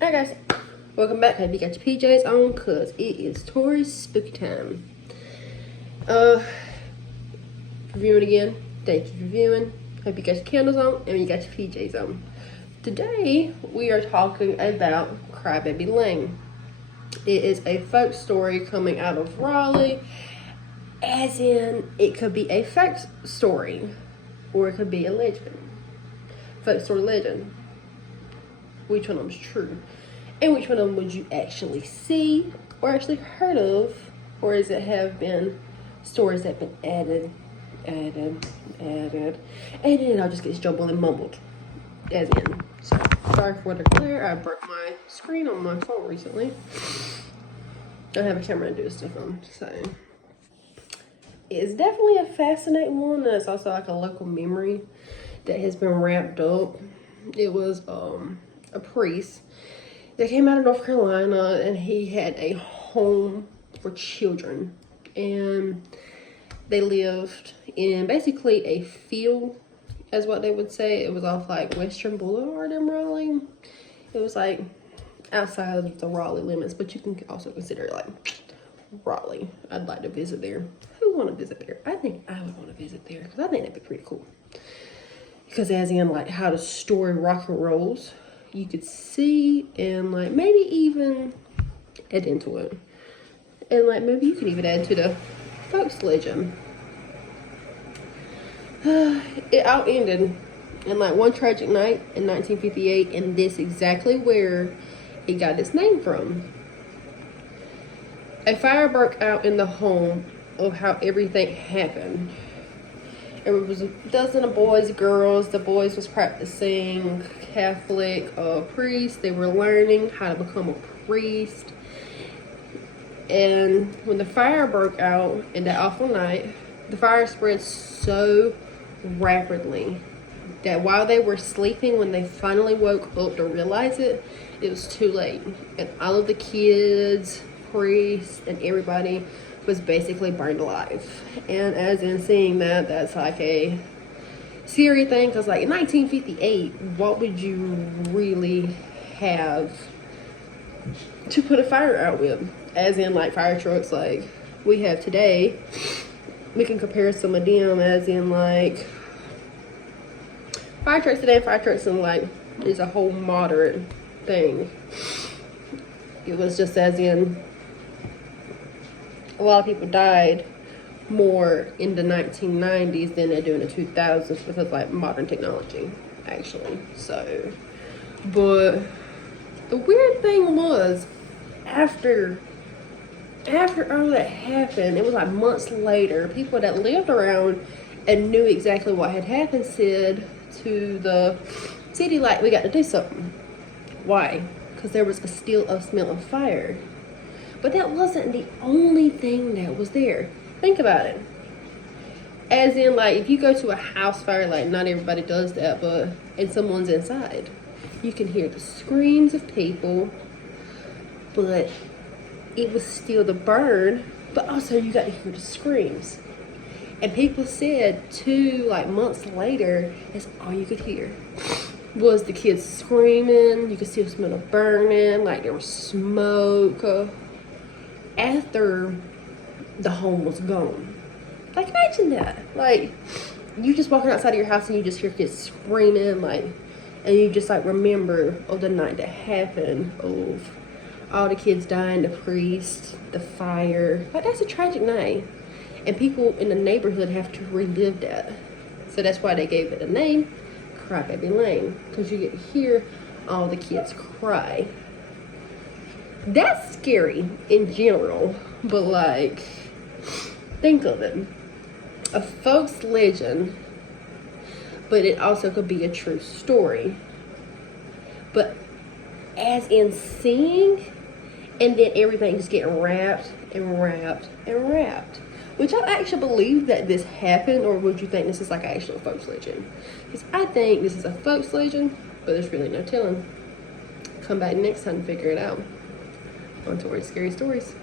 Alright guys, welcome back. Hope you got your PJs on cause it is Tori's spooky time. Reviewing again. Thank you for viewing. Hope you got your candles on and you got your PJs on. Today we are talking about Crybaby Lane. It is a folk story coming out of Raleigh, as in it could be a fact story or it could be a legend. Folk story legend. Which one of them is true? And which one of them would you actually see or actually heard of? Or does it have been stories that have been added, and then I'll just get jumbled and mumbled. As in. So, sorry for the glare. I broke my screen on my phone recently. I don't have a camera to do this stuff on, so. It's definitely a fascinating one. And it's also like a local memory that has been wrapped up. It was, a priest that came out of North Carolina, and he had a home for children, and they lived in basically a field, as what they would say. It was off like Western Boulevard in Raleigh. It was like outside of the Raleigh limits, but you can also consider it like Raleigh. I'd like to visit there. Who would want to visit there? I think I would want to visit there because I think that'd be pretty cool. Because as in like how the story rock and rolls, you could see and like maybe even add into it. And like maybe you could even add to the folks legend. It all ended in like one tragic night in 1958, and this exactly where it got its name from. A fire broke out in the home of how everything happened. It was a dozen of boys, girls. The boys was practicing Catholic priest. They were learning how to become a priest. And when the fire broke out in that awful night, the fire spread so rapidly that while they were sleeping, when they finally woke up to realize it, it was too late. And all of the kids, priests, and everybody was basically burned alive. And as in seeing that, that's like a scary thing, because like in 1958, what would you really have to put a fire out with? As in like fire trucks like we have today. We can compare some of them, as in like fire trucks today. Fire trucks in like is a whole moderate thing. It was just as in a lot of people died more in the 1990s than they do in the 2000s because like modern technology, actually. So, but the weird thing was after all that happened, it was like months later, people that lived around and knew exactly what had happened said to the city, like, we got to do something. Why? Because there was still a smell of fire. But that wasn't the only thing that was there. Think about it. As in, like, if you go to a house fire, like, not everybody does that, but, and someone's inside, you can hear the screams of people, but it was still the burn, but also you got to hear the screams. And people said, too, like, months later, that's all you could hear was the kids screaming. You could still smell the burning, like, there was smoke. After the home was gone. Like, imagine that. Like, you just walking outside of your house and you just hear kids screaming, like, and you just like remember the night that happened, of all the kids dying, the priest, the fire. Like, that's a tragic night. And people in the neighborhood have to relive that. So that's why they gave it a name, Crybaby Lane, because you get to hear all the kids cry. That's scary in general, but like, think of it. A folks legend, but it also could be a true story. But as in seeing, and then everything just getting wrapped and wrapped and wrapped. Would y'all actually believe that this happened, or would you think this is like an actual folks legend? Because I think this is a folks legend, but there's really no telling. Come back next time to figure it out. On Tori's Scary Stories.